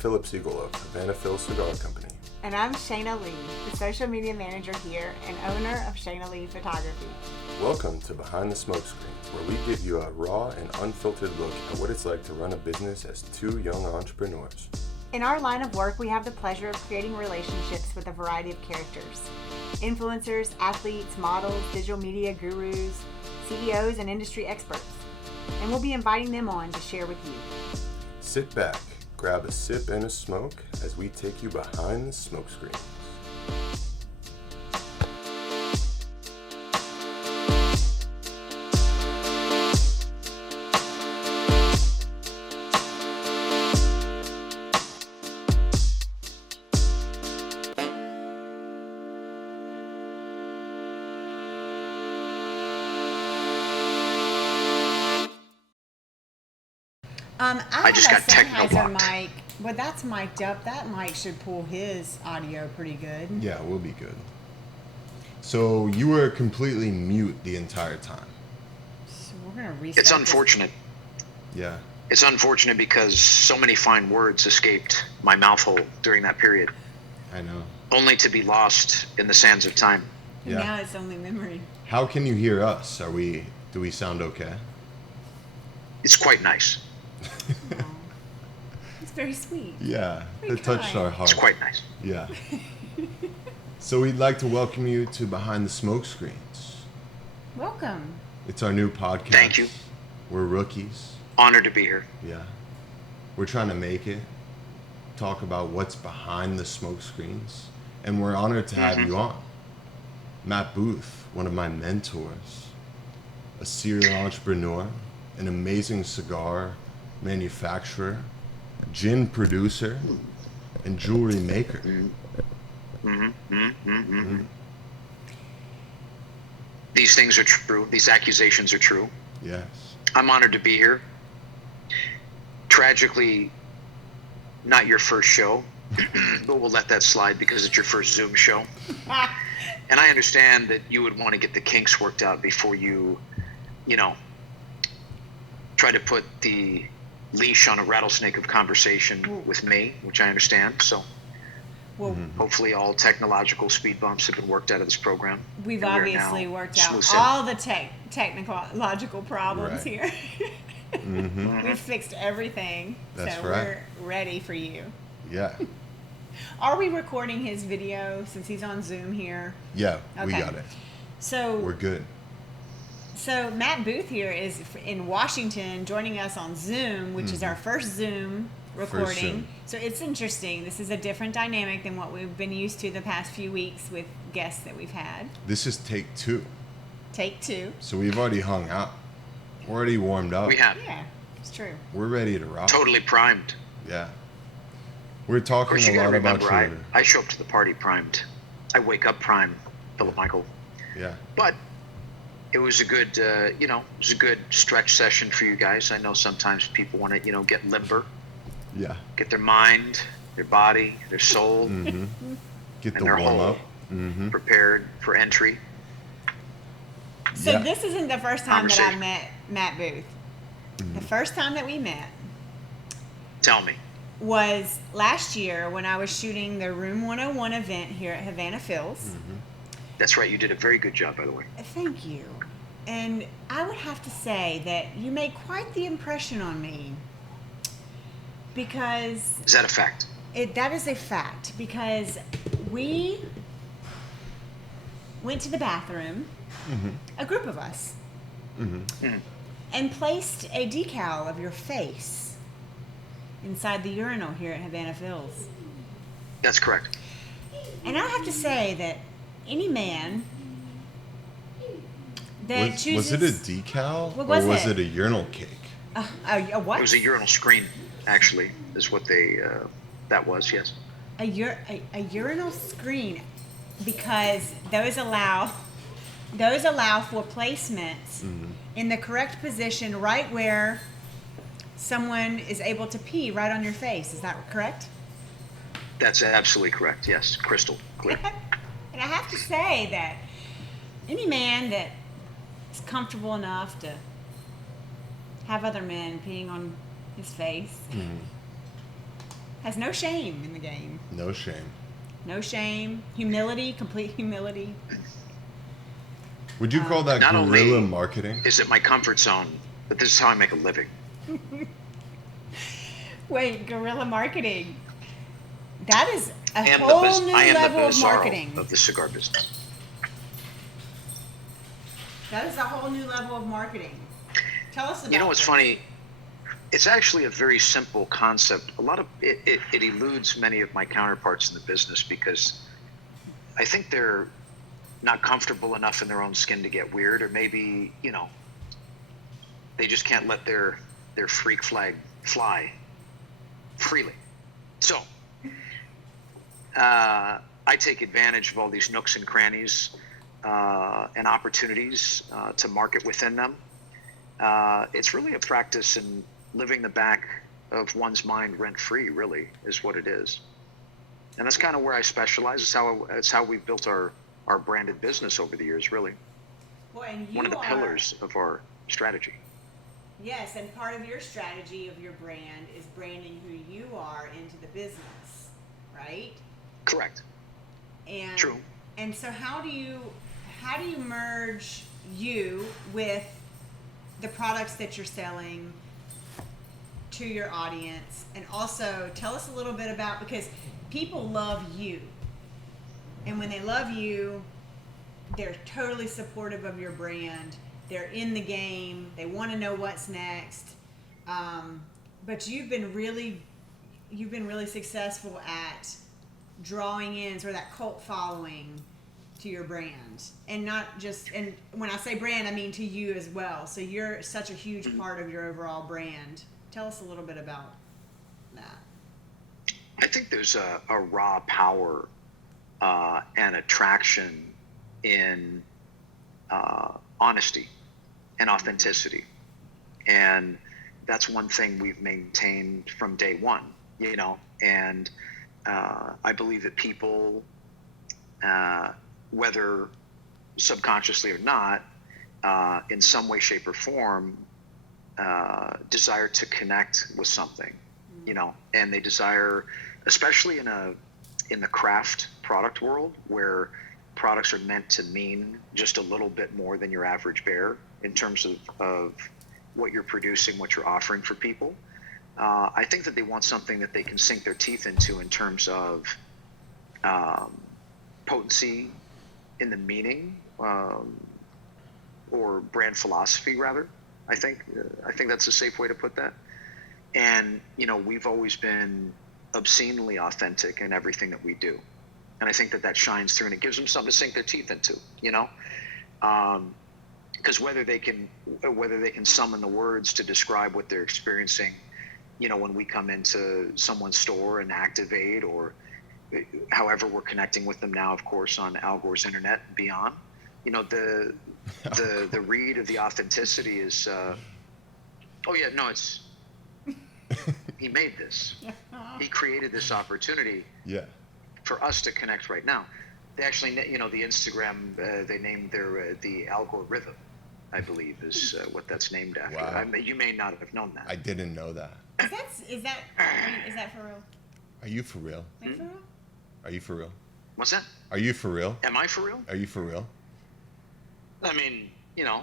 Phillips Eagle of Havana Phil Cigar Company. And I'm Shayna Lee, the social media manager here and owner of Shayna Lee Photography. Welcome to Behind the Smoke Screens, where we give you a raw and unfiltered look at what it's like to run a business as two young entrepreneurs. In our line of work, we have the pleasure of creating relationships with a variety of characters. Influencers, athletes, models, digital media gurus, CEOs, and industry experts. And we'll be inviting them on to share with you. Sit back, grab a sip and a smoke as we take you behind the smoke screens. I just got techno blocked. Mic. Well, that's mic'd up. That mic should pull his audio pretty good. Yeah, we'll be good. So you were completely mute the entire time. So we're gonna restart. It's unfortunate. Yeah. It's unfortunate because so many fine words escaped my mouth hole during that period, I know. only to be lost in the sands of time. And Yeah. now it's only memory. How can you hear us? Do we sound okay? It's quite nice. Aw. It's very sweet. Yeah, Very it touched kind. our heart. It's quite nice. Yeah. So we'd like to welcome you to Behind the Smoke Screens. Welcome. It's our new podcast. Thank you. We're rookies. Honored to be here. Yeah. We're trying to make it, talk about what's behind the smoke screens, and we're honored to have you on. Matt Booth, one of my mentors, a serial entrepreneur, an amazing cigar manufacturer, gin producer, and jewelry maker. These things are true. These accusations are true. Yes. I'm honored to be here. Tragically, not your first show, but we'll let that slide because it's your first Zoom show. And I understand that you would want to get the kinks worked out before you try to put the leash on a rattlesnake of conversation with me, which I understand. So Well, hopefully all technological speed bumps have been worked out of this program. we've And we're obviously now worked out smooth sailing. all the technological problems Right. here. We've fixed everything. That's so right. we're ready for you. Yeah. Are we recording his video since he's on Zoom here? Yeah, we Okay. got it. So We're good. So Matt Booth here is in Washington joining us on Zoom, which is our first Zoom recording. Zoom. So it's interesting. This is a different dynamic than what we've been used to the past few weeks with guests that we've had. This is take 2. Take 2. So we've already hung out. We're already warmed up. We have Yeah, it's true. We're ready to rock. totally primed. Yeah. We're Of talking course, you a got to lot about remember, your... I show up to the party primed. I wake up primed, Philip Michael. Yeah. But it was a good, it was a good stretch session for you guys. I know sometimes people want to, get limber, Yeah. get their mind, their body, their soul Get And the they're warm whole. up. prepared for entry. So Yeah. this isn't the first time that I Conversation. met Matt Booth. The first time that we met Tell me. was last year when I was shooting the Room 101 event here at Havana Phil's. That's right. You did a very good job, by the way. Thank you. And I would have to say that you made quite the impression on me because Is that a fact? that is a fact because we went to the bathroom, a group of us, and placed a decal of your face inside the urinal here at Havana Phil's. That's correct. And I have to say that any man that Was chooses... it a decal What or was was it? it a urinal cake? a what? It was a urinal screen, actually, is what that was, yes. A urinal screen, because those allow for placements in the correct position right where someone is able to pee right on your face. Is that correct? That's absolutely correct, yes. Crystal clear. And I have to say that any man that is comfortable enough to have other men peeing on his face Has no shame in the game. No shame. No shame. Humility, complete humility. Would you call that Not guerrilla only marketing? is it my comfort zone, but this is how I make a living. Wait, guerrilla marketing. That is a I am whole new I am level the of Bizarro marketing. of the cigar business. That is a whole new level of marketing. Tell us about You know what's this. funny? It's actually a very simple concept. A lot of it eludes many of my counterparts in the business because I think they're not comfortable enough in their own skin to get weird, or maybe, you know, they just can't let their freak flag fly freely. So I take advantage of all these nooks and crannies and opportunities to market within them. It's really a practice in living the back of one's mind rent-free, really, is what it is. And that's kind of where I specialize. It's how we've built our branded business over the years, really. Well, and you One of the are, pillars of our strategy. Yes, and part of your strategy of your brand is branding who you are into the business, right? Correct. And True. And so how do you merge you with the products that you're selling to your audience? And also tell us a little bit about, because people love you. And when they love you, they're totally supportive of your brand. They're in the game. They want to know what's next. But you've been really successful at drawing in sort of that cult following to your brand, and not just, and when I say brand, I mean to you as well. So you're such a huge part of your overall brand. Tell us a little bit about that. I think there's a raw power and attraction in honesty and authenticity. And that's one thing we've maintained from day one, you know, and I believe that people, whether subconsciously or not, in some way, shape, or form, desire to connect with something, you know, and they desire, especially in the craft product world, where products are meant to mean just a little bit more than your average bear in terms of what you're producing, what you're offering for people. I think that they want something that they can sink their teeth into in terms of potency in the meaning, or brand philosophy, rather. I think that's a safe way to put that. And, you know, we've always been obscenely authentic in everything that we do. And I think that shines through, and it gives them something to sink their teeth into, you know? Because whether they can summon the words to describe what they're experiencing, you know, when we come into someone's store and activate, or however we're connecting with them now, of course, on Al Gore's internet and beyond, you know, the read of the authenticity is, it's, he made this. He created this opportunity for us to connect right now. They actually, you know, the Instagram, they named the Al Gore rhythm, I believe, is what that's named after. Wow. I mean, you may not have known that. I didn't know that. Is that for real? Are you for real? Are you for real? Are you for real? What's that? Are you for real? Am I for real? Are you for real? I mean, you know.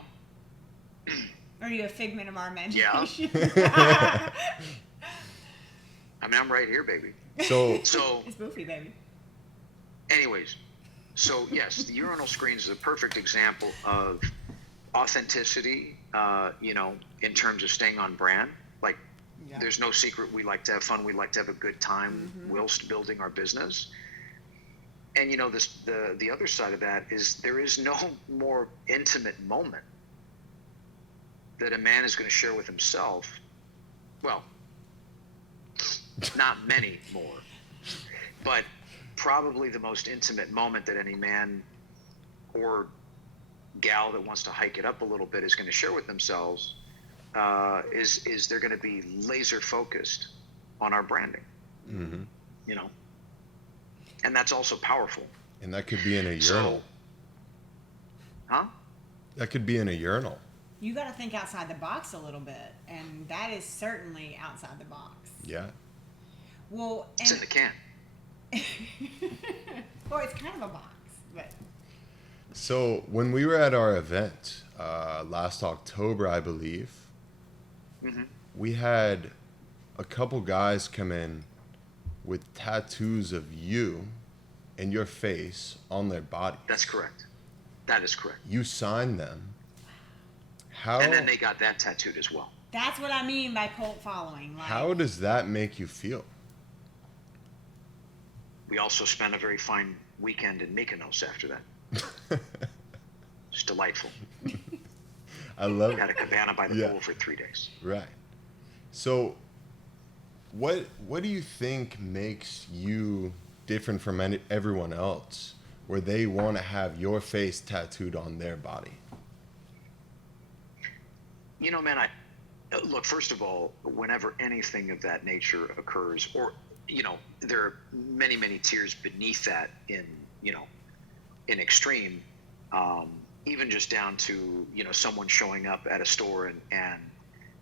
Are you a figment of our imagination? Yeah. I mean, I'm right here, baby. So It's Boofy, baby. Anyways, so yes, the urinal screens is a perfect example of authenticity, you know, in terms of staying on brand. Like, there's no secret. We like to have fun. We like to have a good time whilst building our business. And, you know, the other side of that is there is no more intimate moment that a man is going to share with himself. Well, not many more, but probably the most intimate moment that any man or gal that wants to hike it up a little bit is going to share with themselves, is they're going to be laser focused on our branding. Mm-hmm. You know, and that's also powerful. And that could be in a urinal. That could be in a urinal. You got to think outside the box a little bit, and that is certainly outside the box. Yeah. Well, It's in the can. well, it's kind of a box, but So when we were at our event last October, I believe, we had a couple guys come in with tattoos of you and your face on their bodies. That's correct. That is correct. You signed them. How? And then they got that tattooed as well. that's what I mean by cult following. Like, How does that make you feel? We also spent a very fine weekend in Mykonos after that. It's delightful. I love We had a it. cabana by the Yeah. pool for 3 days. Right. So, what do you think makes you different from everyone else, where they want to have your face tattooed on their body? You know, man, look, first of all, whenever anything of that nature occurs, or, you know, there are many, many tiers beneath that in extreme, even just down to, you know, someone showing up at a store and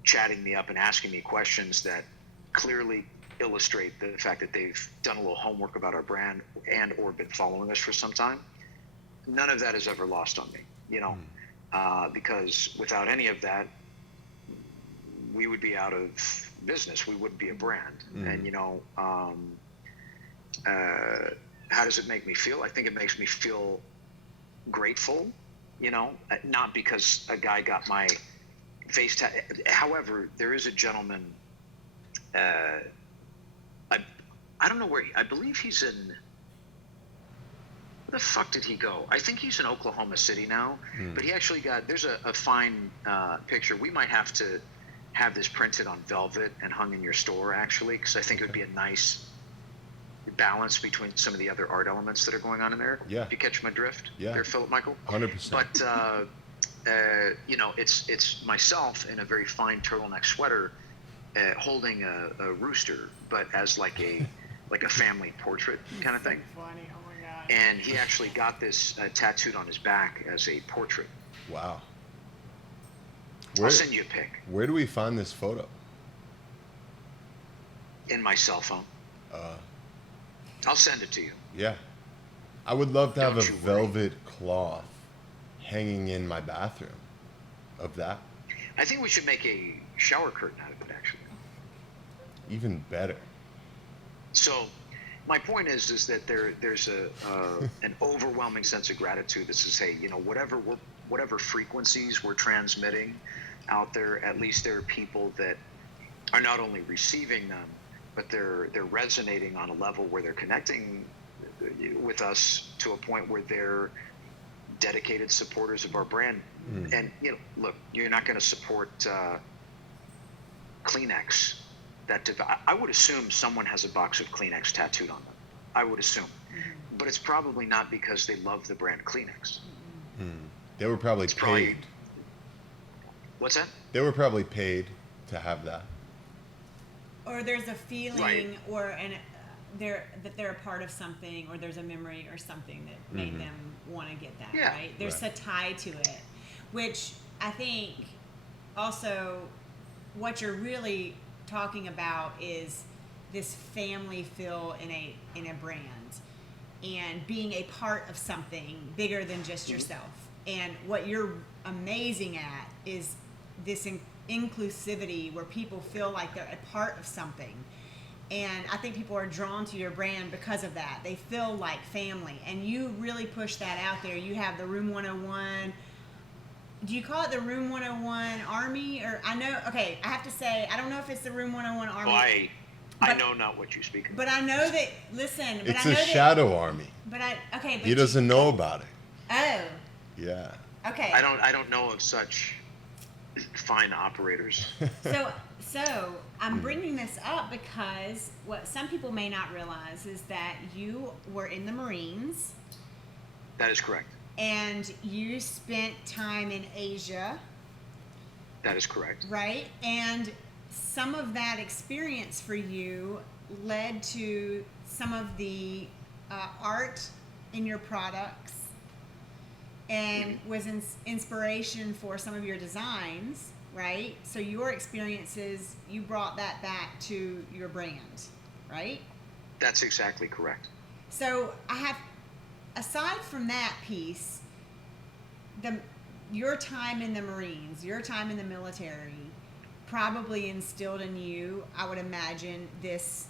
chatting me up and asking me questions that clearly illustrate the fact that they've done a little homework about our brand and or been following us for some time. None of that is ever lost on me, you know, because without any of that, we would be out of business. We wouldn't be a brand. And, you know, how does it make me feel? I think it makes me feel grateful, you know, not because a guy got my face tattooed. However, there is a gentleman, I don't know where I believe he's in, where the fuck did he go? I think he's in Oklahoma City now, but he actually there's a fine picture. We might have to have this printed on velvet and hung in your store, actually, because I think it would be a nice balance between some of the other art elements that are going on in there. Yeah. If you catch my drift, Yeah. there, Philip Michael. 100%. But you know, it's myself in a very fine turtleneck sweater, holding a rooster, but as like a family portrait kind of thing. funny. Oh my god. And he actually got this tattooed on his back as a portrait. Wow. I'll send you a pic Where do we find this photo? in my cell phone. I'll send it to you. Yeah. I would love to have Don't a you worry. velvet cloth hanging in my bathroom of that. I think we should make a shower curtain out of it, actually. Even better. So, my point is that there's an overwhelming sense of gratitude that says, hey, you know, whatever frequencies we're transmitting out there, at least there are people that are not only receiving them, but they're resonating on a level where they're connecting with us to a point where they're dedicated supporters of our brand. And, you know, look, you're not going to support Kleenex. I would assume someone has a box of Kleenex tattooed on them. I would assume. But it's probably not because they love the brand Kleenex. They were probably probably- paid. What's that? They were probably paid to have that. Or there's a feeling, Right. or that they're a part of something, or there's a memory or something that made them want to get that. Yeah. Right? There's Right. a tie to it, which I think also what you're really talking about is this family feel in a brand, and being a part of something bigger than just yourself. And what you're amazing at is this inclusivity, where people feel like they're a part of something. And I think people are drawn to your brand because of that. They feel like family, and you really push that out there. You have the Room 101. Do you call it the Room 101 Army? Or I have to say, I don't know if it's the Room 101 Army. Well, I But- know not what you speak of. But I know that, listen, but It's I know a that, shadow army. but He doesn't know about it. Oh, Yeah. okay. I don't know of such fine operators. So I'm bringing this up because what some people may not realize is that you were in the Marines That is correct. and you spent time in Asia, That is correct. right? And some of that experience for you led to some of the art in your products and was inspiration for some of your designs, right? So your experiences, you brought that back to your brand. right? That's exactly correct. So I have, aside from that piece, the your time in the Marines, your time in the military, probably instilled in you, I would imagine, this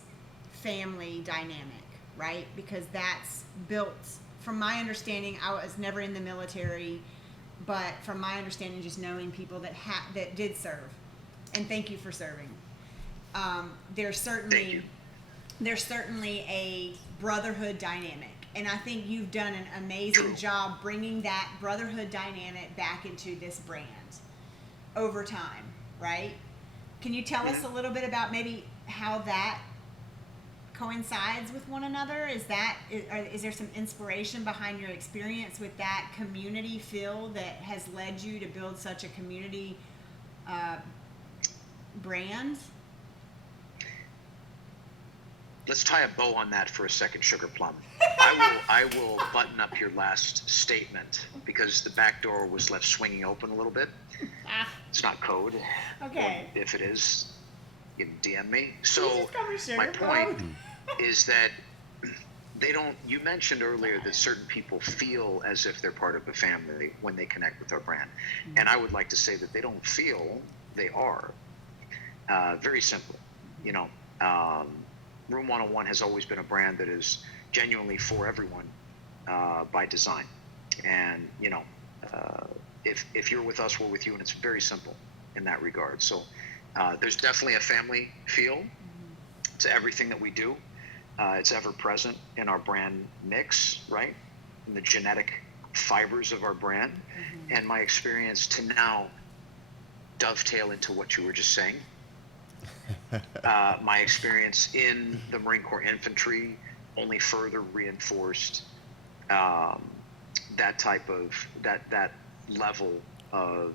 family dynamic, right? Because that's built, from my understanding, I was never in the military, but from my understanding, just knowing people that did serve, and thank you for serving. There's Thank you. certainly a brotherhood dynamic, and I think you've done an amazing True. job bringing that brotherhood dynamic back into this brand over time, right? Can you tell us a little bit about maybe how that coincides with one another? Is there some inspiration behind your experience with that community feel that has led you to build such a community brand? Let's tie a bow on that for a second, Sugar Plum. I will button up your last statement because the back door was left swinging open a little bit. It's not code. Okay. Or if it is, you can DM me. You So just call me Sugar my point Plum. is that they don't. You mentioned earlier that certain people feel as if they're part of a family when they connect with our brand, and I would like to say that they don't feel, they are. Very simple, you know. Room 101 has always been a brand that is genuinely for everyone by design. And, you know, if you're with us, we're with you. And it's very simple in that regard. So there's definitely a family feel to everything that we do. It's ever present in our brand mix, right? In the genetic fibers of our brand. And my experience to now dovetail into what you were just saying. My experience in the Marine Corps Infantry only further reinforced that type of that level of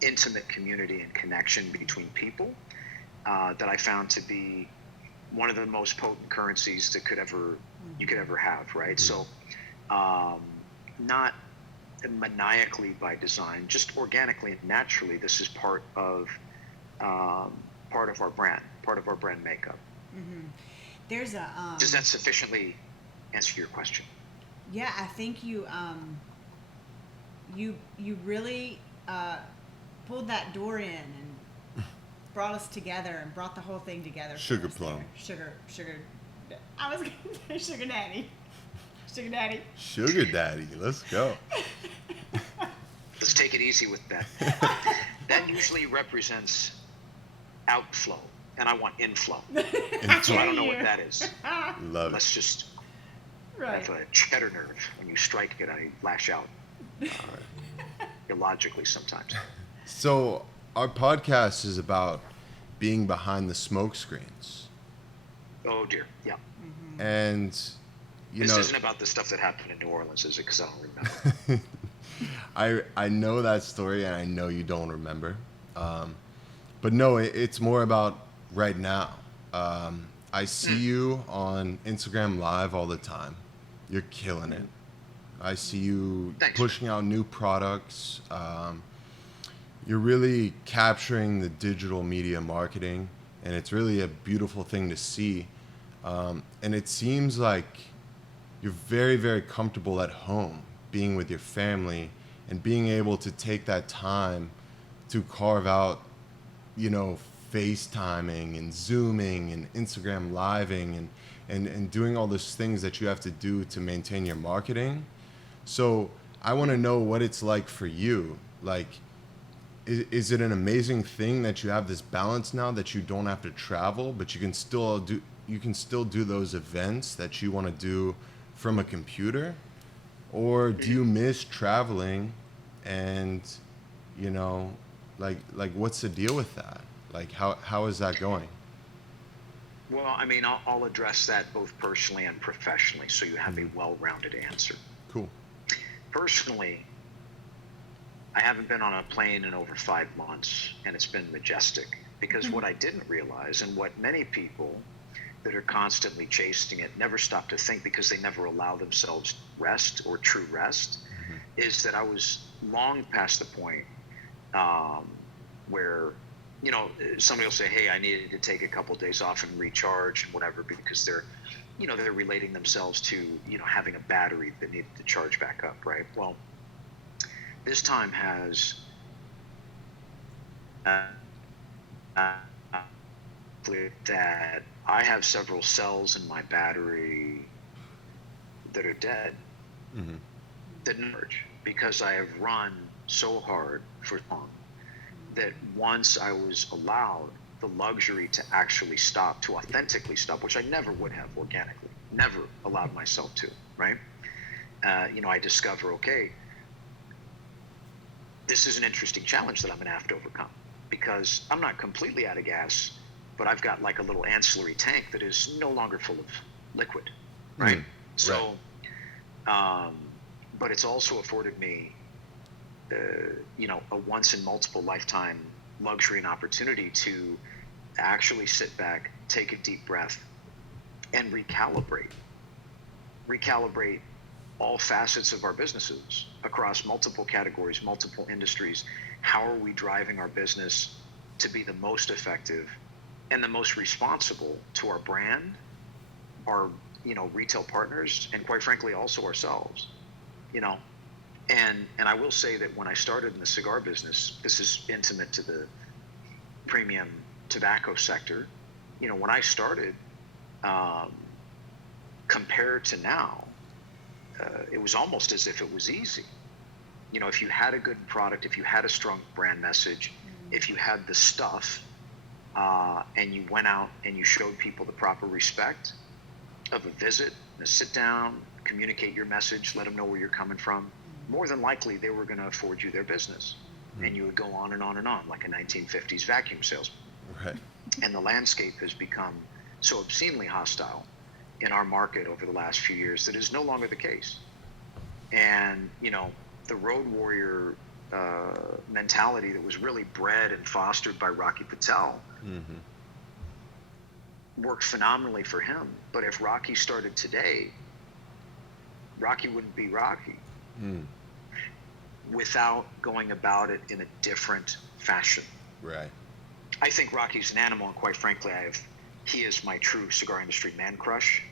intimate community and connection between people that I found to be one of the most potent currencies that you could ever have, right? So not maniacally by design, just organically and naturally, this is part of our brand makeup. There's a Does that sufficiently answer your question? yeah, I think you really pulled that door in and brought us together and brought the whole thing together. Sugar Plum. Sugar. I was gonna say sugar daddy. Sugar daddy. Sugar daddy. Let's go. Let's take it easy with that. That usually represents outflow, and I want inflow. So I don't know what that is. Love Let's it. just Right. have a cheddar nerve. When you strike it, I lash out illogically sometimes. So our podcast is about being behind the smoke screens. Oh dear, yeah. And This isn't about the stuff that happened in New Orleans, is it? Because I don't remember. I know that story, and I know you don't remember. But no, it's more about right now. I see you on Instagram Live all the time. You're killing it. I see you Thanks. pushing out new products. You're really capturing the digital media marketing, and it's really a beautiful thing to see. And it seems like you're very, very comfortable at home, being with your family, and being able to take that time to carve out, you know, FaceTiming and Zooming and Instagram living and doing all those things that you have to do to maintain your marketing. So I want to know what it's like for you. Like, is it an amazing thing that you have this balance now that you don't have to travel, but you can still do those events that you want to do from a computer? Or do you miss traveling? And, you know, like what's the deal with that? Like, how is that going? Well, I mean, I'll address that both personally and professionally, so you have a well-rounded answer. Cool. Personally, I haven't been on a plane in over 5 months, and it's been majestic. Because what I didn't realize, and what many people that are constantly chasing it never stop to think, because they never allow themselves rest or true rest, is that I was long past the point where you know, somebody will say, hey, I needed to take a couple of days off and recharge and whatever, because they're, you know, they're relating themselves to, you know, having a battery that needed to charge back up, right? Well, this time has that I have several cells in my battery that are dead, that emerge because I have run so hard for long that once I was allowed the luxury to actually stop, to authentically stop, which I never would have organically, never allowed myself to, right? You know, I discover, okay, this is an interesting challenge that I'm going to have to overcome, because I'm not completely out of gas, but I've got like a little ancillary tank that is no longer full of liquid, right? So, but it's also afforded me, you know, a once in multiple lifetime luxury and opportunity to actually sit back, take a deep breath, and recalibrate all facets of our businesses across multiple categories, multiple industries. How are we driving our business to be the most effective and the most responsible to our brand, our, you know, retail partners, and quite frankly also ourselves, you know? And I will say that when I started in the cigar business, this is intimate to the premium tobacco sector. You know, when I started, compared to now, it was almost as if it was easy. You know, if you had a good product, if you had a strong brand message, if you had the stuff, and you went out and you showed people the proper respect of a visit, a sit down, communicate your message, let them know where you're coming from, more than likely they were going to afford you their business. And you would go on and on and on, like a 1950s vacuum salesman. Right. And the landscape has become so obscenely hostile in our market over the last few years that is no longer the case. And, you know, the road warrior mentality that was really bred and fostered by Rocky Patel worked phenomenally for him. But if Rocky started today, Rocky wouldn't be Rocky without going about it in a different fashion. Right. I think Rocky's an animal, and quite frankly, he is my true cigar industry man crush.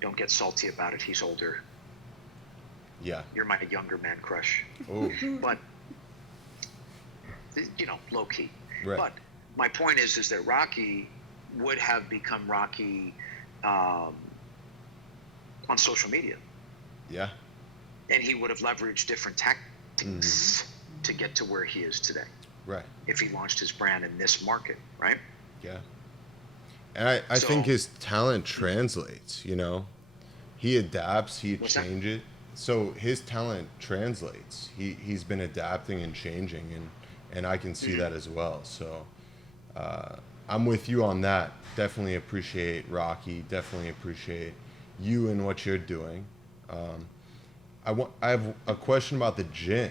Don't get salty about it. He's older. Yeah. You're my younger man crush. Oh. But, you know, low key. Right. But my point is that Rocky would have become Rocky on social media. Yeah. And he would have leveraged different tactics to get to where he is today. Right. If he launched his brand in this market, right? Yeah. And I think his talent translates, you know. He adapts, he changes. So his talent translates. He's been adapting and changing, and I can see that as well. So I'm with you on that. Definitely appreciate Rocky. Definitely appreciate you and what you're doing. I have a question about the gin.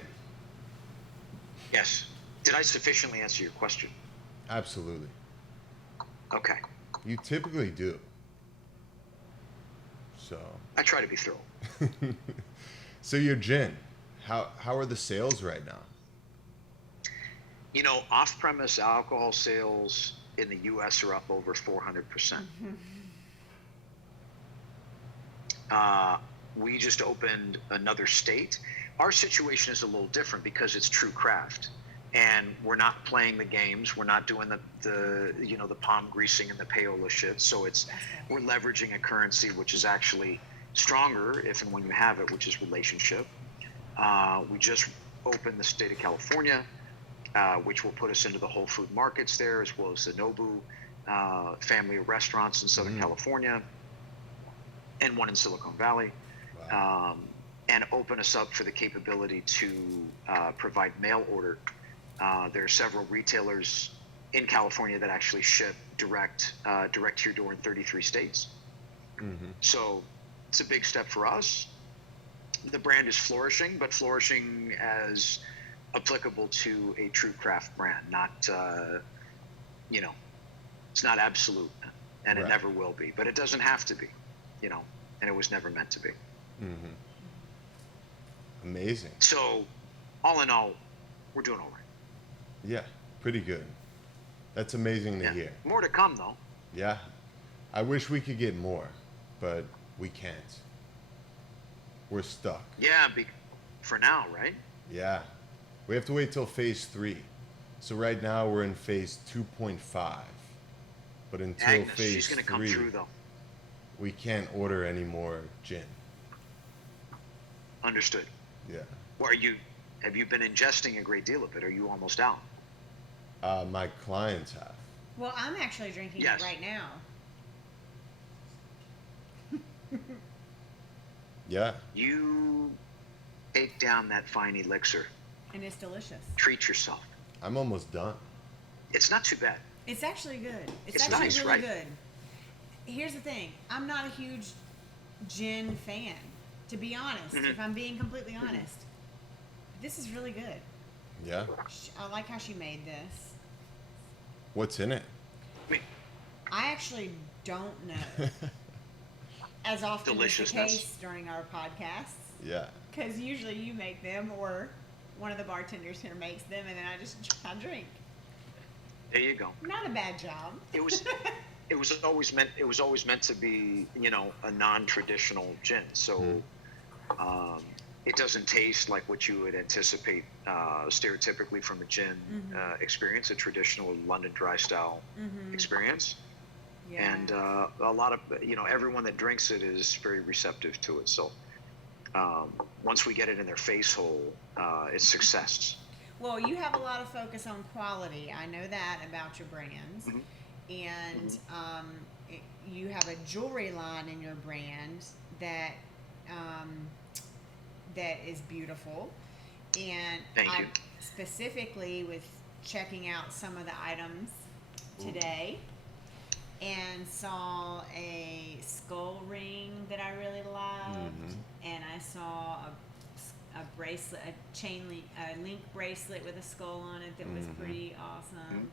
Yes. Did I sufficiently answer your question? Absolutely. Okay. You typically do. So I try to be thorough. So your gin, how are the sales right now? You know, off-premise alcohol sales in the U.S. are up over 400%. We just opened another state. Our situation is a little different because it's true craft, and we're not playing the games. We're not doing the you know, the palm greasing and the payola shit. So we're leveraging a currency which is actually stronger if and when you have it, which is relationship. We just opened the state of California, which will put us into the Whole Food markets there, as well as the Nobu family of restaurants in Southern California, and one in Silicon Valley. Wow. And open us up for the capability to provide mail order. There are several retailers in California that actually ship direct to your door in 33 states. So it's a big step for us. The brand is flourishing, but flourishing as applicable to a true craft brand, not, you know, it's not absolute, and it never will be, but it doesn't have to be, you know, and it was never meant to be. Amazing. So all in all, we're doing all right. Yeah, pretty good. That's amazing to Yeah. hear. More to come, though. Yeah. I wish we could get more, but we can't. We're stuck. Yeah, for now, right? Yeah. We have to wait till phase 3. So right now we're in phase 2.5. But until Agnes, phase she's going to come 3, through, though. we can't order any more gin. Understood. Yeah. Well, have you been ingesting a great deal of it? Are you almost out? My clients have. Well, I'm actually drinking Yes. it right now. Yeah. You take down that fine elixir. And it's delicious. Treat yourself. I'm almost done. It's not too bad. It's actually good. It's actually nice, really right? good. Here's the thing. I'm not a huge gin fan, to be honest, Mm-hmm. if I'm being completely honest. This is really good. Yeah. I like how she made this. What's in it? I mean, I actually don't know. As often as the Deliciousness. case during our podcasts. Yeah. Because usually you make them or one of the bartenders here makes them and then I drink. there you go. Not a bad job. It was always meant to be, a non-traditional gin. So it doesn't taste like what you would anticipate stereotypically from a gin experience, a traditional London dry style experience. Yeah. And a lot of everyone that drinks it is very receptive to it. So once we get it in their face hole, it's success. Well, you have a lot of focus on quality. I know that about your brands. And you have a jewelry line in your brand that that is beautiful. And Thank I you. specifically was checking out some of the items today and saw a skull ring that I really loved, and I saw a bracelet, a link bracelet with a skull on it that was pretty awesome.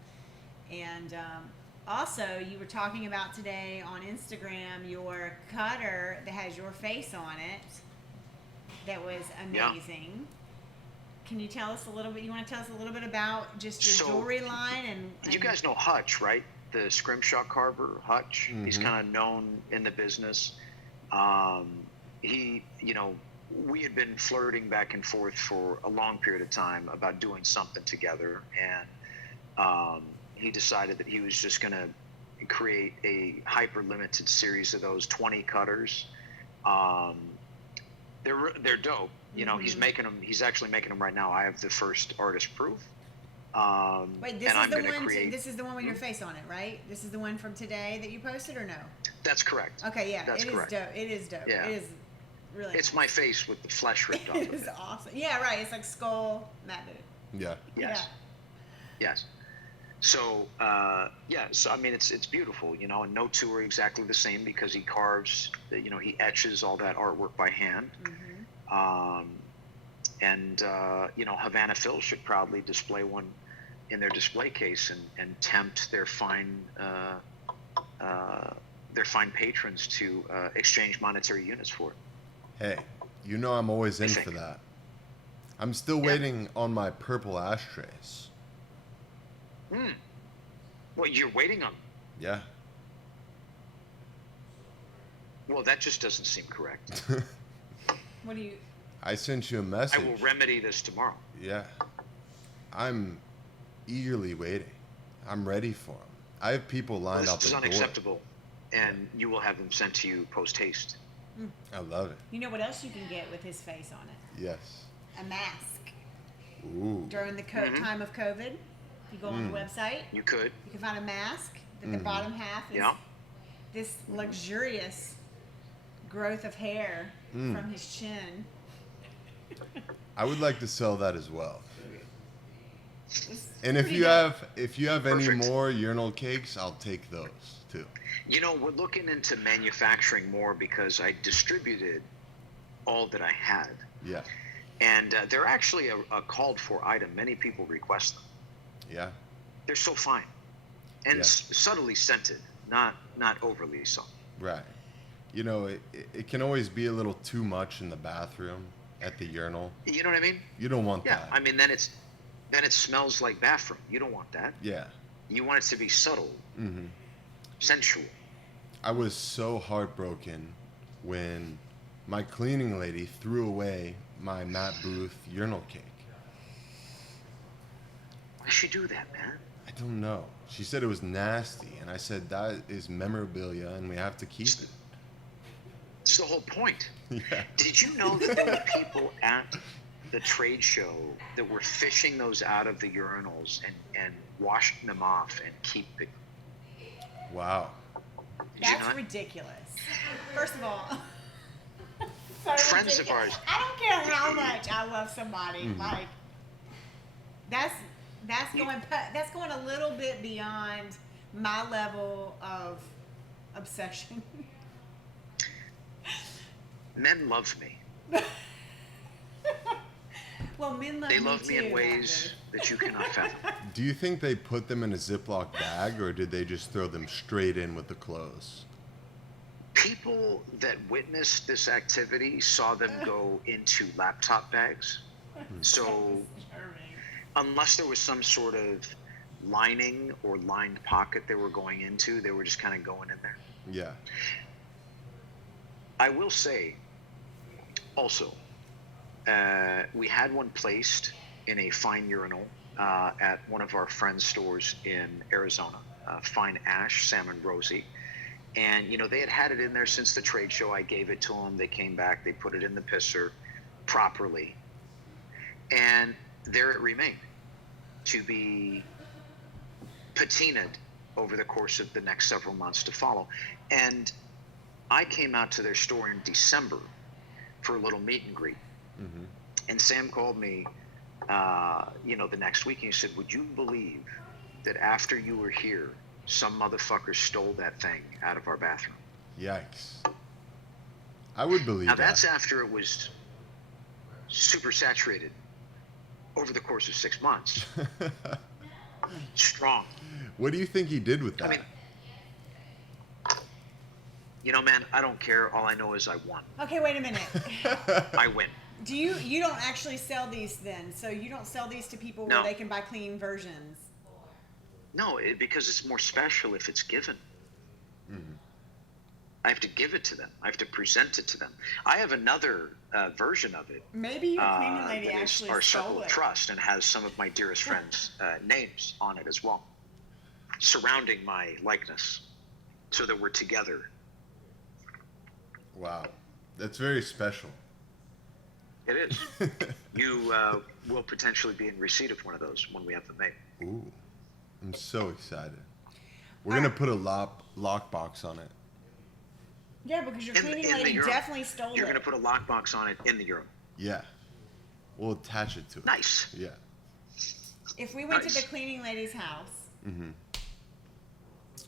And also, you were talking about today on Instagram your cutter that has your face on it. That was amazing. Can you tell us a little bit? You want to tell us a little bit about just your jewelry line and you guys know Hutch, right? The scrimshaw carver, Hutch. He's kind of known in the business. He, we had been flirting back and forth for a long period of time about doing something together, and he decided that he was just going to create a hyper limited series of those 20 cutters. They're dope. He's making them. He's actually making them right now. I have the first artist proof. Wait, this and is I'm the gonna one. create- This is the one with your face on it, right? This is the one from today that you posted, or no? That's correct. Okay, yeah, That's it is correct. dope. It is dope. Yeah. It is really. It's nice. my face with the flesh ripped off It of is it. awesome. Yeah, right. It's like skull matte boot. Yeah. Yes. Yes. So, so I mean, it's beautiful, and no two are exactly the same because he carves, he etches all that artwork by hand. Havana Phil should proudly display one in their display case and tempt their fine patrons to exchange monetary units for it. Hey, I'm always in think? for that. I'm still waiting on my purple ashtrays. Well, you're waiting on. Yeah. Well, that just doesn't seem correct. What do you? I sent you a I message. will remedy this tomorrow. Yeah. I'm eagerly waiting. I'm ready for them. I have people Well, lined this up is at the door. unacceptable, and you will have them sent to you post haste. I love it. You know what else you can get with his face on it? Yes. A mask. Ooh. During the time of COVID, if you go on the website, You could. you can find a mask that the bottom half is Yeah. this luxurious growth of hair from his chin. I would like to sell that as well. It's And if pretty you dope. have any Perfect. more urinal cakes, I'll take those too. We're looking into manufacturing more because I distributed all that I had. Yeah. And they're actually a called for item. Many people request them. Yeah. They're so fine and Yeah. subtly scented, not overly so. Right. It can always be a little too much in the bathroom at the urinal. You know what I mean? You don't want Yeah. that. I mean, then it smells like bathroom. You don't want that. Yeah. You want it to be subtle, sensual. I was so heartbroken when my cleaning lady threw away my Matt Booth urinal cake. Why did she do that, man? I don't know. She said it was nasty, and I said that is memorabilia, and we have to keep it. It's the whole point. Yeah. Did you know that there were people at the trade show that were fishing those out of the urinals and washing them off and keeping? Wow. That's ridiculous. First of all, so Friends ridiculous. of ours. I don't care how much I love somebody. Like that's going a little bit beyond my level of obsession. Men love me. Well, men love They me love me too, in ways that you cannot fathom. Do you think they put them in a Ziploc bag, or did they just throw them straight in with the clothes? People that witnessed this activity saw them go into laptop bags. So unless there was some sort of lining or lined pocket they were going into, they were just kind of going in there. Yeah. I will say also, we had one placed in a fine urinal at one of our friends' stores in Arizona, Fine Ash, Sam and Rosie. And, they had it in there since the trade show. I gave it to them. They came back. They put it in the pisser properly. And there it remained to be patinaed over the course of the next several months to follow. And I came out to their store in December for a little meet and greet. Mm-hmm. And Sam called me, the next week, and he said, "Would you believe that after you were here, some motherfucker stole that thing out of our bathroom?" Yikes. I would believe Now, that. that's after it was super saturated over the course of 6 months. Strong. What do you think he did with that? I mean, man, I don't care. All I know is I won. Okay, wait a minute. I win. Do you don't actually sell these then? So you don't sell these to people No. where they can buy clean versions? No, because it's more special if it's given. Mm-hmm. I have to give it to them. I have to present it to them. I have another version of it. Maybe your cleaning lady that is actually our stole circle of it. trust and has some of my dearest friends' names on it as well, surrounding my likeness, so that we're together. Wow. That's very special. It is. You will potentially be in receipt of one of those when we have them made. Ooh. I'm so excited. We're going to put a lockbox on it. Yeah, because your In the- cleaning in the lady urinal. definitely stole You're it. going to put a lockbox on it in the urinal. Yeah. We'll attach it to it. Nice. Yeah. If we went to Nice. the cleaning lady's house, Mm-hmm.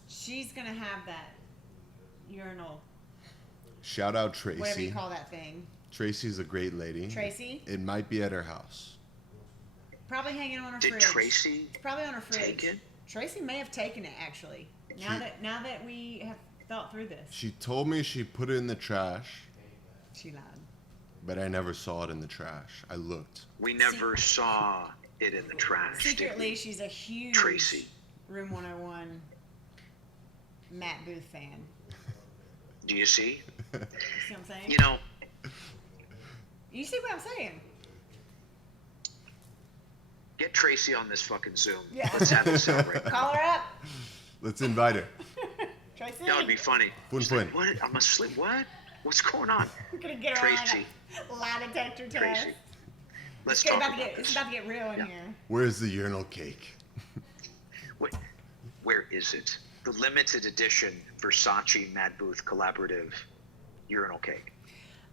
she's gonna have that urinal, Shout out Tracy. whatever you call that thing. Tracy's a great lady. Tracy? It might be at her house. Probably hanging on her Did fridge. Tracy It's probably on her fridge. take it? Tracy may have taken it actually. Now that we have thought through this, She told me she put it in the trash, she lied. but I never saw it in the trash. I looked. We never saw it in the trash. did Secretly, we? she's a huge Tracy. Room 101 Matt Booth fan. Do you see? You see what I'm saying? You see what I'm saying? Get Tracy on this fucking Zoom. Yeah. Let's have it celebrate. Call her up, Let's invite her. Tracy. That would be funny. Pun, She's like, pun. what? I'm asleep. What? What's going on? We're gonna get her Tracy. on a lie detector test. Tracy. Let's It's talk about, about to get, this. it's about to get real in Yeah. here. Where's the urinal cake? Wait, where is it? The limited edition Versace Mad Booth collaborative urinal cake.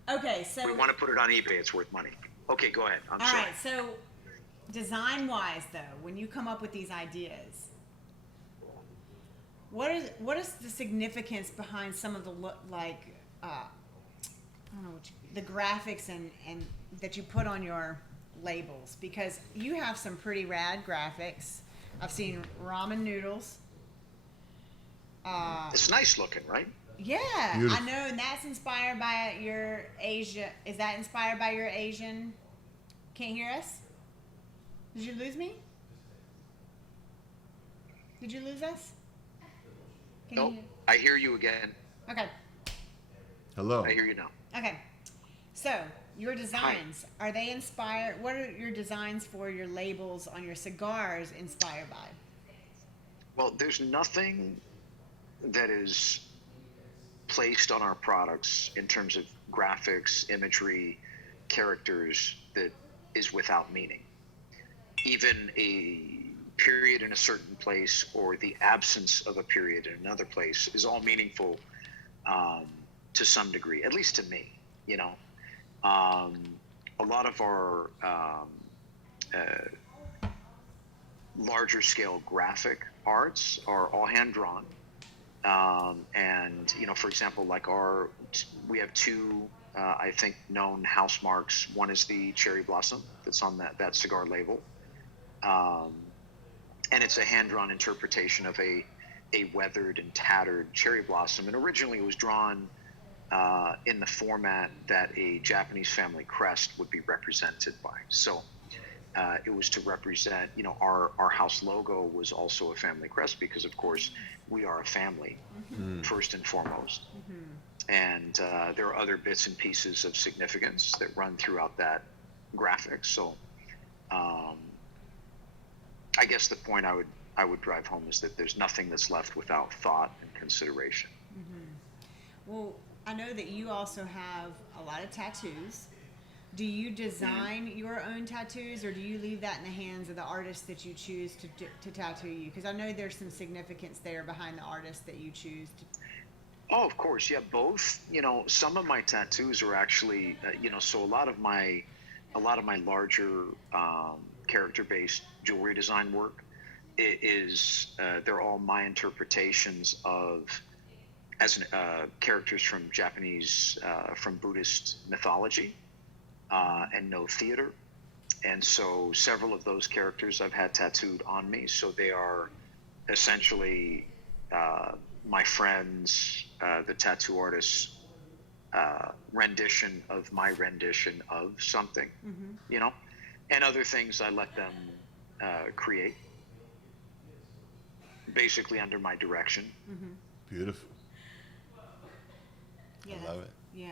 Okay, so We want to put it on eBay. It's worth money. Okay, go ahead. I'm all sorry. right, so design-wise, though, when you come up with these ideas, what is the significance behind some of the I don't know the graphics and that you put on your labels? Because you have some pretty rad graphics. I've seen ramen noodles. It's nice looking, right? Yeah, Beautiful. I know, and that's inspired by your Asia. Is that inspired by your Asian? Can't hear us? Did you lose me? Did you lose us? Can Nope. you? I hear you again. Okay. Hello. I hear you now. Okay. So, your designs, are they inspired? What are your designs for your labels on your cigars inspired by? Well, there's nothing that is placed on our products in terms of graphics, imagery, characters that is without meaning. Even a period in a certain place or the absence of a period in another place is all meaningful to some degree, at least to me. You know, a lot of our larger scale graphic arts are all hand drawn. And, you know, for example, like we have two, I think, known house marks. One is the cherry blossom that's on that cigar label. And it's a hand-drawn interpretation of a weathered and tattered cherry blossom. And originally it was drawn in the format that a Japanese family crest would be represented by. So it was to represent, you know, our house logo was also a family crest because, of course, we are a family, first and foremost. And there are other bits and pieces of significance that run throughout that graphic. So I guess the point I would drive home is that there's nothing that's left without thought and consideration. Well, I know that you also have a lot of tattoos. Do you design your own tattoos, or do you leave that in the hands of the artists that you choose to tattoo you? Because I know there's some significance there behind the artist that you choose to. Oh, of course, yeah, both. You know, some of my tattoos are actually, you know, so a lot of my larger character-based jewelry design work is they're all my interpretations of characters from Japanese, from Buddhist mythology. And no theater. And so several of those characters I've had tattooed on me. So they are essentially my friends, the tattoo artist's rendition of my rendition of something, you know, and other things I let them create, basically under my direction. Beautiful. Yeah, I love it. Yeah,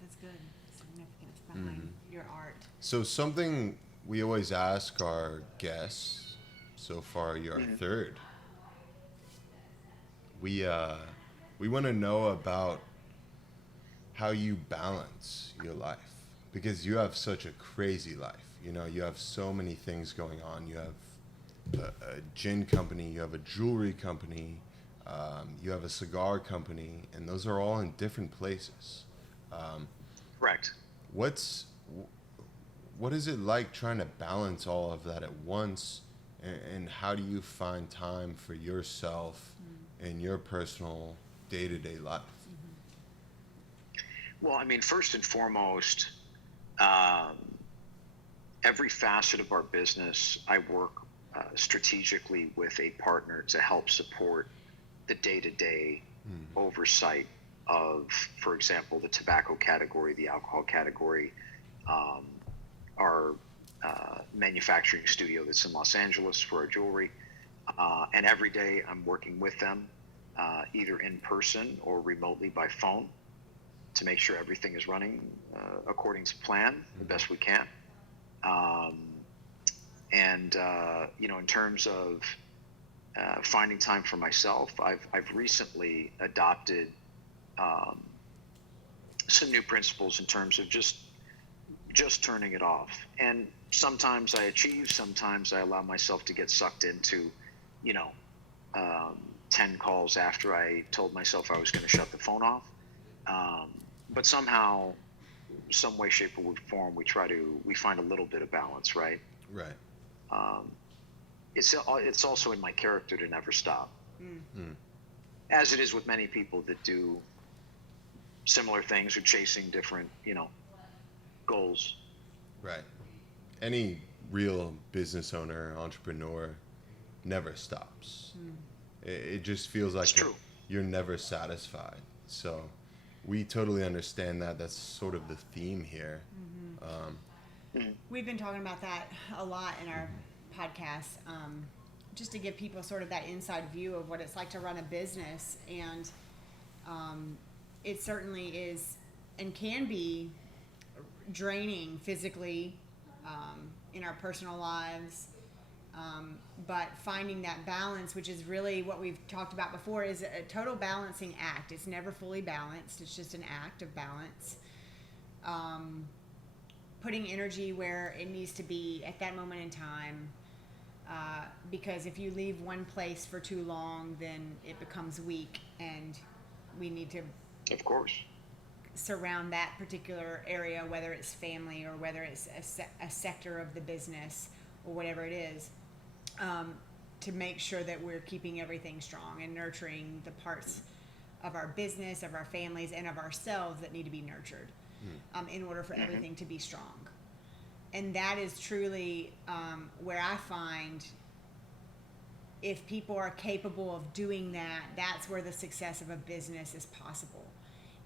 that's good. Significance behind your art. So something we always ask our guests, so far you're our third. We want to know about how you balance your life, because you have such a crazy life. You know, you have so many things going on. You have a gin company, you have a jewelry company, you have a cigar company, and those are all in different places. Correct. What is it like trying to balance all of that at once, and how do you find time for yourself in your personal day-to-day life? Well, I mean, first and foremost, every facet of our business, I work strategically with a partner to help support the day-to-day oversight of, for example, the tobacco category, the alcohol category, our manufacturing studio that's in Los Angeles for our jewelry. And every day I'm working with them, either in person or remotely by phone, to make sure everything is running according to plan the best we can. You know, in terms of finding time for myself, I've recently adopted some new principles in terms of just turning it off. And sometimes I achieve, sometimes I allow myself to get sucked into, you know, 10 calls after I told myself I was going to shut the phone off. But somehow, some way, shape, or form, we find a little bit of balance, right? Right. It's also in my character to never stop, as it is with many people that do similar things or chasing different, you know, goals. Right. Any real business owner, entrepreneur, never stops. It just feels like you're never satisfied. So we totally understand that. That's sort of the theme here. We've been talking about that a lot in our podcast. just to give people sort of that inside view of what it's like to run a business. And it certainly is and can be draining physically in our personal lives. But finding that balance, which is really what we've talked about before, is a total balancing act. It's never fully balanced. It's just an act of balance. Putting energy where it needs to be at that moment in time. Because if you leave one place for too long, then it becomes weak, and we need to, of course, surround that particular area, whether it's family or whether it's a sector of the business or whatever it is, to make sure that we're keeping everything strong and nurturing the parts of our business, of our families, and of ourselves that need to be nurtured in order for everything to be strong. And that is truly where I find if people are capable of doing that, that's where the success of a business is possible.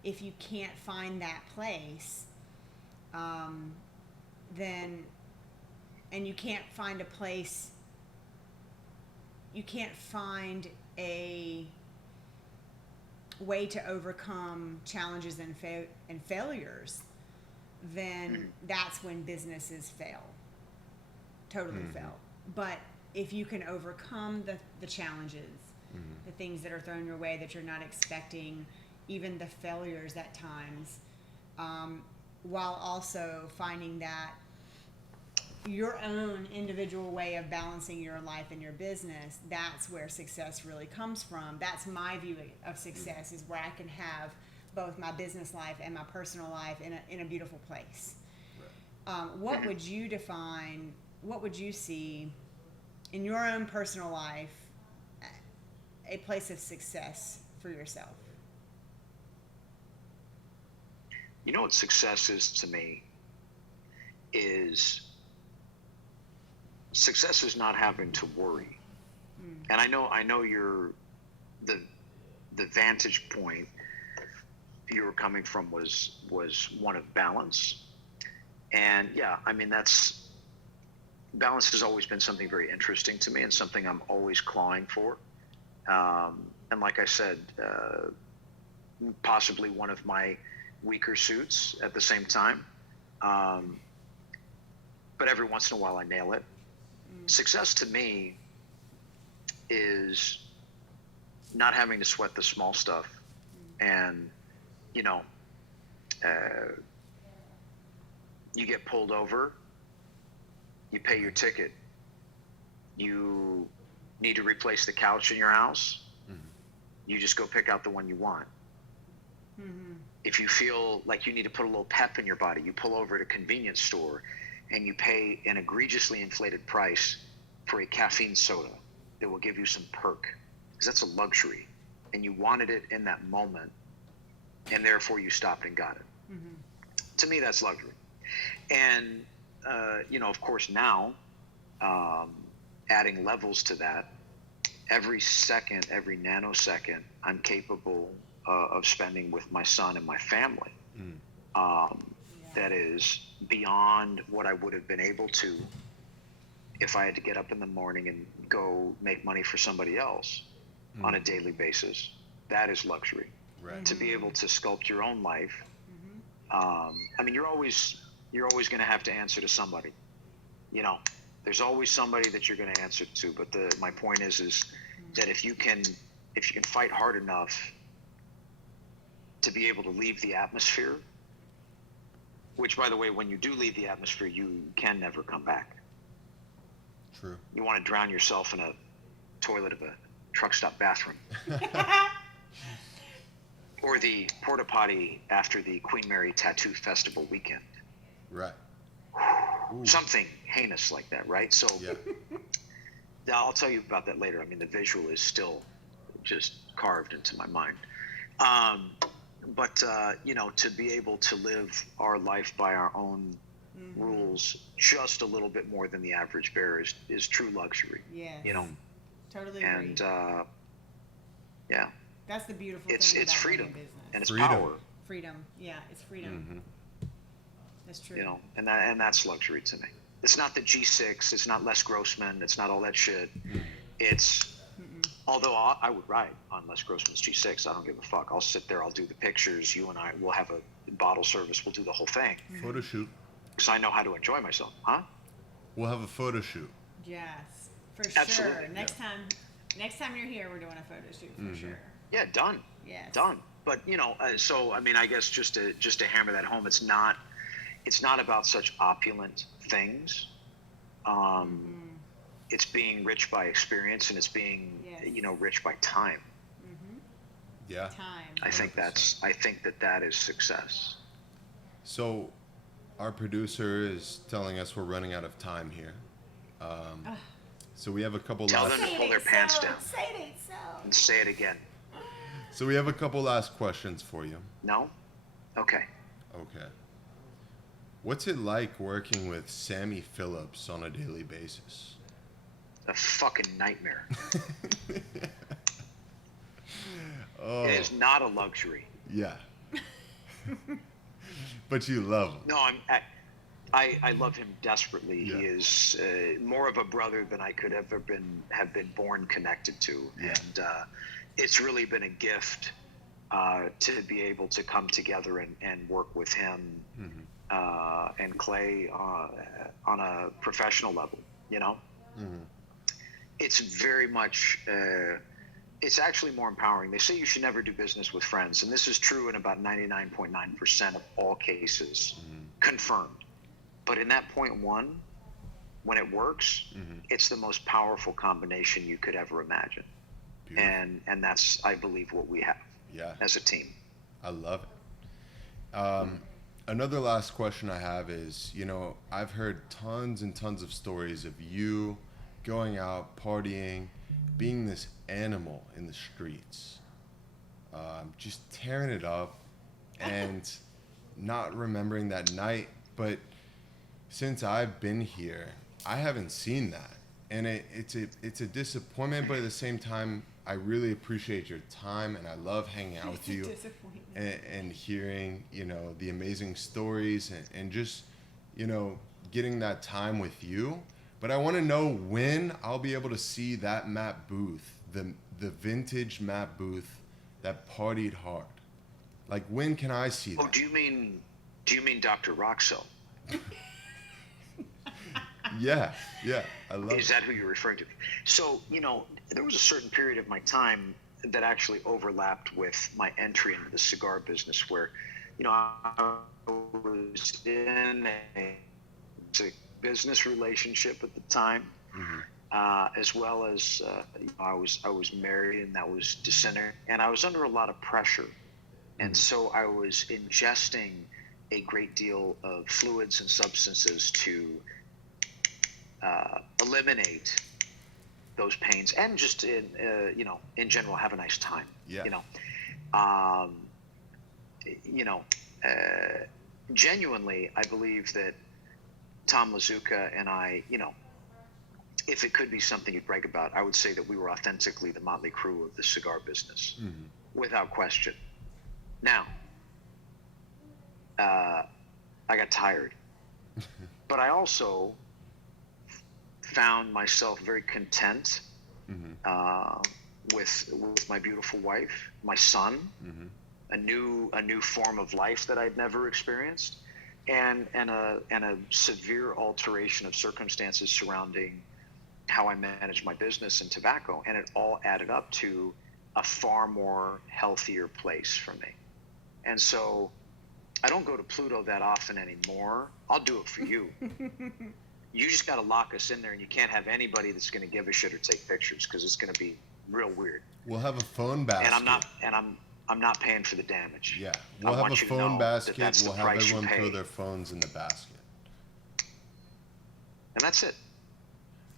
If you can't find that place, then, and you can't find a place, you can't find a way to overcome challenges and failures, then that's when businesses fail, totally fail. But if you can overcome the challenges, the things that are thrown your way that you're not expecting, even the failures at times, while also finding that your own individual way of balancing your life and your business, that's where success really comes from. That's my view of success, is where I can have both my business life and my personal life in a beautiful place. Right. What would you define, what would you see in your own personal life a place of success for yourself? You know what success is to me is success is not having to worry. And I know you're the vantage point you were coming from was one of balance. And yeah, I mean, balance has always been something very interesting to me and something I'm always clawing for. And like I said, possibly one of my weaker suits at the same time. But every once in a while I nail it. Success to me is not having to sweat the small stuff. And, you know, you get pulled over, you pay your ticket, you need to replace the couch in your house, you just go pick out the one you want. If you feel like you need to put a little pep in your body, you pull over at a convenience store and you pay an egregiously inflated price for a caffeine soda that will give you some perk, because that's a luxury and you wanted it in that moment, and therefore you stopped and got it. To me, that's luxury. And you know, of course now, adding levels to that, every second, every nanosecond, I'm capable of spending with my son and my family. That is beyond what I would have been able to if I had to get up in the morning and go make money for somebody else on a daily basis. That is luxury. Right. To be able to sculpt your own life. I mean, you're always going to have to answer to somebody. You know, there's always somebody that you're going to answer to. But my point is that if you can fight hard enough to be able to leave the atmosphere, which, by the way, when you do leave the atmosphere, you can never come back. True. You want to drown yourself in a toilet of a truck stop bathroom. Or the porta potty after the Queen Mary Tattoo Festival weekend. Right. Ooh. Something heinous like that, right? So yeah. I'll tell you about that later. I mean, the visual is still just carved into my mind. But you know, to be able to live our life by our own rules just a little bit more than the average bear is true luxury. Yeah. You know? Totally agree. And yeah. That's the beautiful thing about it's freedom business. And it's power. Freedom. Yeah, it's freedom. That's true. You know, and that's luxury to me. It's not the G6, it's not Les Grossman, it's not all that shit. It's although I would ride on Les Grossman's G6. I don't give a fuck. I'll sit there. I'll do the pictures. You and I will have a bottle service. We'll do the whole thing. Photo shoot. Because I know how to enjoy myself, huh? We'll have a photo shoot. Yes, for Absolutely. sure. Next time you're here, we're doing a photo shoot for sure. Yeah, done. Yes. Done. But so I mean, I guess just to hammer that home, it's not about such opulent things. It's being rich by experience, and it's being rich by time. Yeah. Time. I think that is success. So, our producer is telling us we're running out of time here. So we have a couple Tell last. them to pull their pants down. Say it ain't so. And say it again. So we have a couple last questions for you. No? Okay. Okay. What's it like working with Sammy Phillips on a daily basis? A fucking nightmare. Oh. It is not a luxury. Yeah. But you love him. No, I love him desperately. Yeah. He is more of a brother than I could ever have been born connected to, Yeah. and it's really been a gift to be able to come together and work with him and Clay on a professional level. It's very much. It's actually more empowering. They say you should never do business with friends, and this is true in about 99.9% of all cases, confirmed. But in that 0.1, when it works, it's the most powerful combination you could ever imagine. Beautiful. And that's, I believe, what we have as a team. I love it. Another last question I have is, I've heard tons and tons of stories of you going out, partying, being this animal in the streets, just tearing it up and not remembering that night. But since I've been here, I haven't seen that. And it's a disappointment, but at the same time, I really appreciate your time, and I love hanging out with you and hearing, the amazing stories and just, getting that time with you. But I want to know when I'll be able to see that Matt Booth, the vintage Matt Booth that partied hard. Like, when can I see that? Oh, do you mean Dr. Roxo? Yeah, I love Is that who you're referring to? So, there was a certain period of my time that actually overlapped with my entry into the cigar business where, I was in a business relationship at the time, as well as I was married, and that was disintegrating, and I was under a lot of pressure, and so I was ingesting a great deal of fluids and substances to eliminate those pains, and just in general have a nice time. Genuinely, I believe that Tom Lazuka and I, if it could be something you'd brag about, I would say that we were authentically the motley crew of the cigar business, without question. Now, I got tired, but I also found myself very content with my beautiful wife, my son, a new form of life that I'd never experienced, and a severe alteration of circumstances surrounding how I manage my business and tobacco, and it all added up to a far more healthier place for me. And so I don't go to Pluto that often anymore. I'll do it for you. You just got to lock us in there, and you can't have anybody that's going to give a shit or take pictures, because it's going to be real weird. We'll have a phone basket. And I'm not paying for the damage. Yeah, we'll have a phone basket. We'll have everyone throw their phones in the basket. And that's it.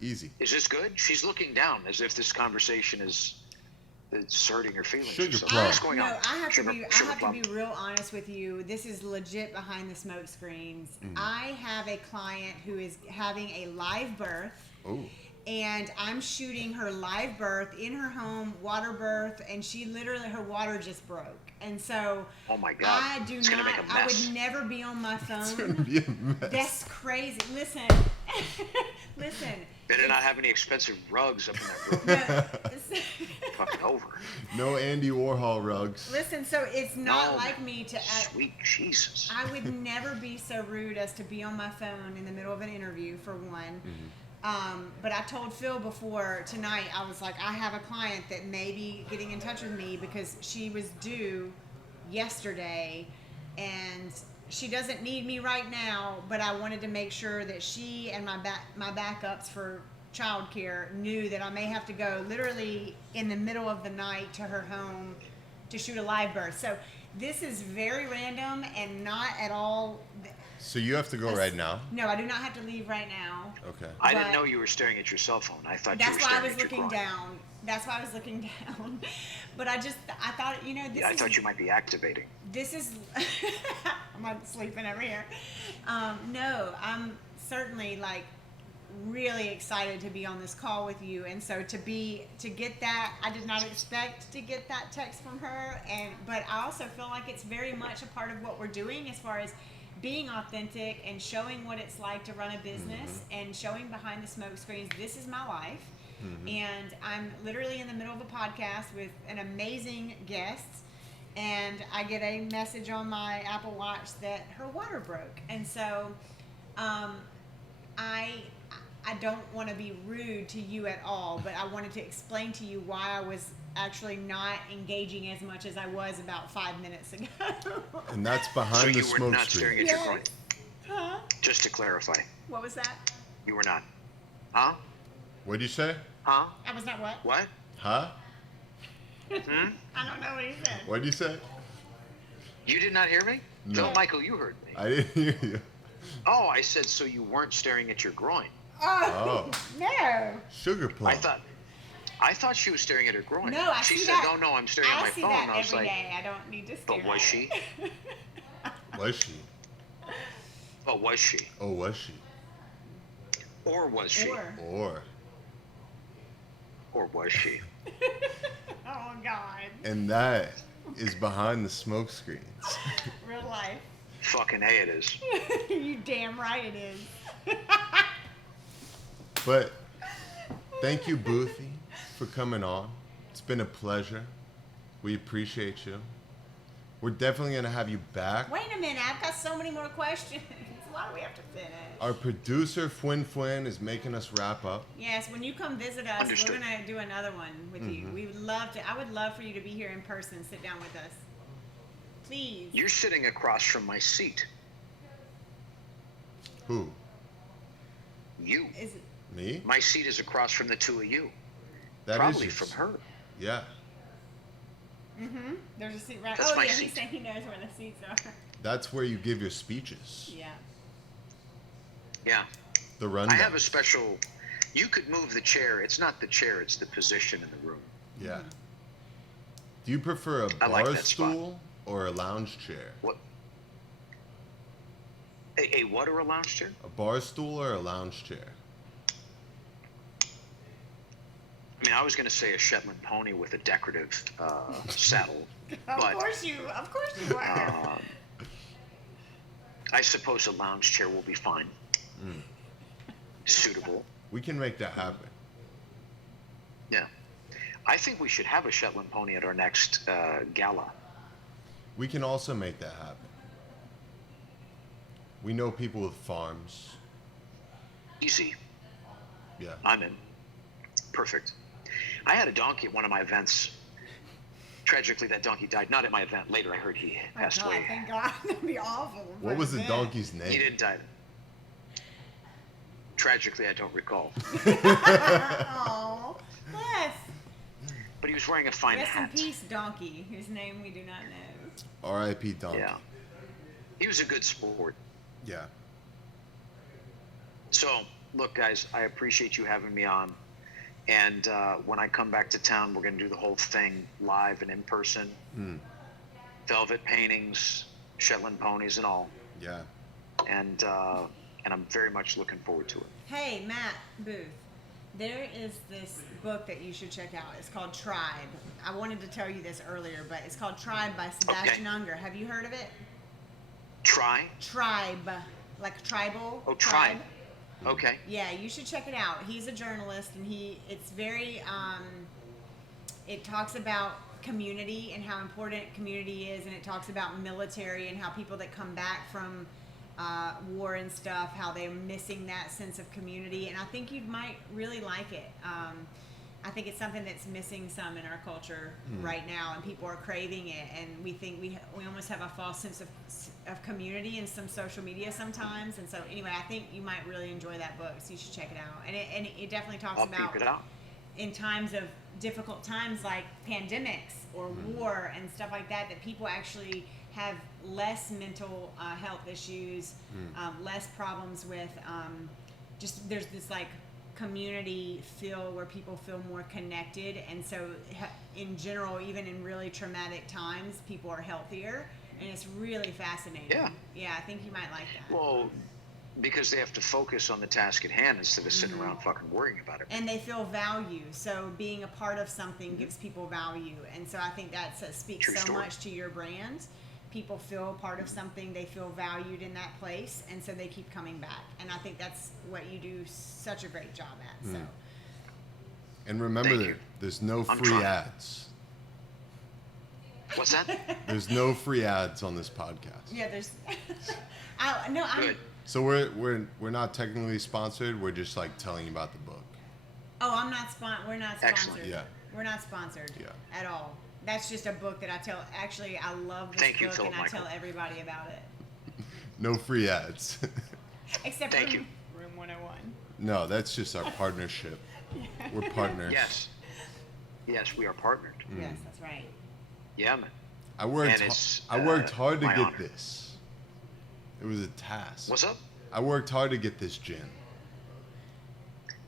Easy. Is this good? She's looking down as if this conversation is hurting her feelings. Sugar So Plum. what's going on? No, I have to Plum. be real honest with you. This is legit behind the smoke screens. I have a client who is having a live birth. Oh. and I'm shooting her live birth in her home, water birth, and she literally, her water just broke. And so Oh my God. I do It's gonna not, make a I mess. would never be on my It's gonna phone. be a mess. That's crazy. Listen, listen. Better not have any expensive rugs up in that room. No, Fucking over. No Andy Warhol rugs. listen, so it's not No, like me to. Sweet Jesus. I would never be so rude as to be on my phone in the middle of an interview, for one. But I told Phil before tonight, I was like, I have a client that may be getting in touch with me because she was due yesterday and she doesn't need me right now, but I wanted to make sure that she and my backups for childcare knew that I may have to go literally in the middle of the night to her home to shoot a live birth. So this is very random and not at all. So you have to go right now? No, I do not have to leave right now. Okay. I didn't But- know you were staring at your cell phone. I thought you were That's why staring I was at your looking groin. down. That's why I was looking down. But I thought, this Yeah, I is, thought you might be activating. this is, I'm not sleeping over here. No, I'm certainly like really excited to be on this call with you. And so to get that, I did not expect to get that text from her. But I also feel like it's very much a part of what we're doing as far as being authentic and showing what it's like to run a business and showing behind the smoke screens. This is my life. And I'm literally in the middle of a podcast with an amazing guest, and I get a message on my Apple Watch that her water broke. And so I don't want to be rude to you at all, but I wanted to explain to you why I was actually not engaging as much as I was about 5 minutes ago. And that's So behind the you were smoke not staring screen. at your groin. Huh? Just to clarify, What was that? you were not. Huh? What'd you say? Huh? I was not what? What? Huh? I don't know what he said. What'd you say? You did not hear me? No. No, Michael, you heard me. I didn't hear you. Oh, I said so you weren't staring at your groin. Oh, no. Sugar plum. I thought she was staring at her groin. No, I she see said, that. "Oh no, I'm staring at I my see phone." that And I was every like, day. I don't need to stare "But was at she? it. Was she? But was she? Oh, was she? Or was she? Or, Or was she?" oh, God. And that is behind the smoke screens. Real life. Fucking A, it is. You damn right it is. But thank you, Boothie, for coming on. It's been a pleasure. We appreciate you. We're definitely going to have you back. Wait a minute. I've got so many more questions. Why do we have to finish? Our producer, Fwin, is making us wrap up. Yes, when you come visit us, Understood. we're going to do another one with you. We would love to. I would love for you to be here in person and sit down with us. Please. You're sitting across from my seat. Who? You. Is it? Me? My seat is across from the two of you. That is Probably your from seat. her. Yeah. Mm-hmm. There's a seat right. That's oh, my yeah, seat. he's saying he knows where the seats are. That's where you give your speeches. Yeah. Yeah. The rundown. I have a special. You could move the chair. It's not the chair. It's the position in the room. Yeah. Do you prefer a I like bar that spot. stool or a lounge chair? What? A what or a lounge chair? A bar stool or a lounge chair? I mean, I was going to say a Shetland pony with a decorative saddle, Of but course you are. I suppose a lounge chair will be fine. Suitable. We can make that happen. Yeah. I think we should have a Shetland pony at our next gala. We can also make that happen. We know people with farms. Easy. Yeah. I'm in. Perfect. I had a donkey at one of my events. Tragically, that donkey died. Not at my event. Later, I heard he passed Oh, God, away. thank God. That'd be awful. What was the Man. donkey's He name? didn't die. Tragically, I don't recall. Oh, bless. But he was wearing a fine Rest in hat. peace, Donkey, whose name we do not know. R.I.P. Donkey. Yeah. He was a good sport. Yeah. So, look, guys, I appreciate you having me on. And when I come back to town, we're going to do the whole thing live and in person. Velvet paintings, Shetland ponies, and all. Yeah. And I'm very much looking forward to it. Hey, Matt Booth, There is this book that you should check out. It's called Tribe. I wanted to tell you this earlier, but it's called Tribe by Sebastian Unger. Have you heard of it? Tribe, like tribal. Oh, Tribe. Okay. Yeah, you should check it out. He's a journalist, and it's very it talks about community and how important community is, and it talks about military and how people that come back from war and stuff, how they're missing that sense of community. And I think you might really like it. I think it's something that's missing some in our culture right now, and people are craving it. And we think we almost have a false sense of community in some social media sometimes. And so anyway, I think you might really enjoy that book, so you should check it out. And it definitely talks I'll about peep it out. in times of difficult times like pandemics or war and stuff like that, that people actually have less mental health issues, less problems with just there's this like community feel where people feel more connected. And so in general, even in really traumatic times, people are healthier, and it's really fascinating. Yeah, I think you might like that. Well, because they have to focus on the task at hand instead of sitting around fucking worrying about it. And they feel value. So being a part of something gives people value. And so I think that speaks True so story. much to your brand. People feel part of something, they feel valued in that place, and so they keep coming back. And I think that's what you do such a great job at. So And remember Thank that you. there's no I'm free trying. ads. What's that? There's no free ads on this podcast. yeah, there's I'm Good. So we're not technically sponsored. We're just like telling you about the book. I'm not we're not sponsored. Excellent. Yeah. We're not sponsored Yeah. at all. That's just a book that I tell. Actually, I love this Thank you, book, Philip and I Michael. tell everybody about it. No free ads. Except Thank Room, you. Room 101. No, that's just our partnership. We're partners. Yes, we are partnered. Yes, that's right. Yeah, man. I worked. And it's, I worked hard to my get honor. this. It was a task. What's up? I worked hard to get this gin.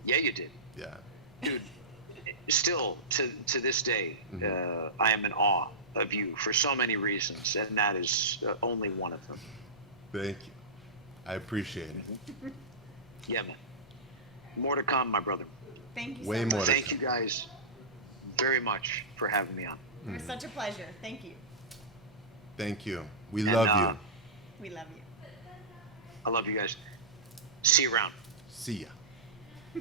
Yeah, you did. Yeah. Dude, still to this day, I am in awe of you for so many reasons, and that is only one of them. Thank you. I appreciate it. Yeah, man. More to come, my brother. Thank you Way so more much. to Thank you guys very much for having me on. It was such a pleasure. Thank you. Thank you. We And, love you. We love you. I love you guys. See you around. See ya.